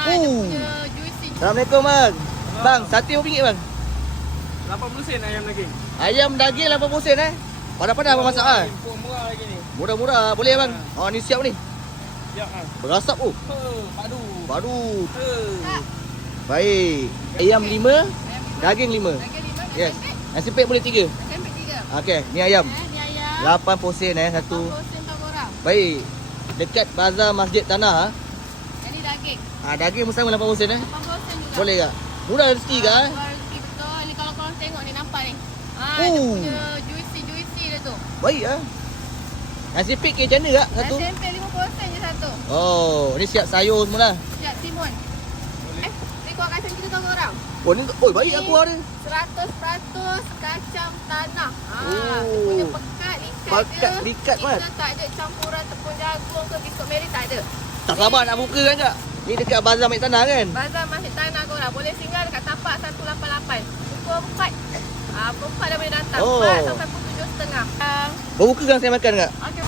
Dia punya juicy. Assalamualaikum bang. Bang, sate berapa ringgit bang? 80 sen ayam daging. Ayam daging 80 sen Padah-padah abang masak ah. Import murah lagi ni. Murah-murah boleh bang. Oh ni siap ni. Ya ah. Berasap oh. Padu. Padu. Tak. Baik. Ayam 5, daging 5. Daging 5. Yes. Nasi pek boleh 3. Nasi pek 3. Okey, ni ayam. Ni ayam. 80 sen satu. 80 sen per orang. Baik. Dekat bazar Masjid Tanah Jadi daging. daging pun sama 80 sen 80 sen juga. Boleh tak? Murah rezeki ke Murah rezeki betul. Ni kalau korang tengok ni nampak ni. Dia punya juicy dia tu. Baik Nasi pek ke macam mana kak satu? Nasi pek 50 sen je satu. Oh, ni siap sayur semua lah. Siap timun. Ni kuah kacang kita tahu orang. Oh ni, baik aku ada. 100% kacang tanah. Oh. Dia punya pekat likat Pekat dia. likat, Kita Mat. tak ada campuran tepung jagung ke biskut meri tak ada. Tak sabar nak buka kan kak? Ni dekat bazar Masjid Tanah kan? Bazar Masjid Tanah korang boleh singgah dekat tapak 188. Pukul 4. Pukul 4 dah boleh datang. Oh. 4 sampai pukul 7.30. Berbuka kan saya makan kak? Okey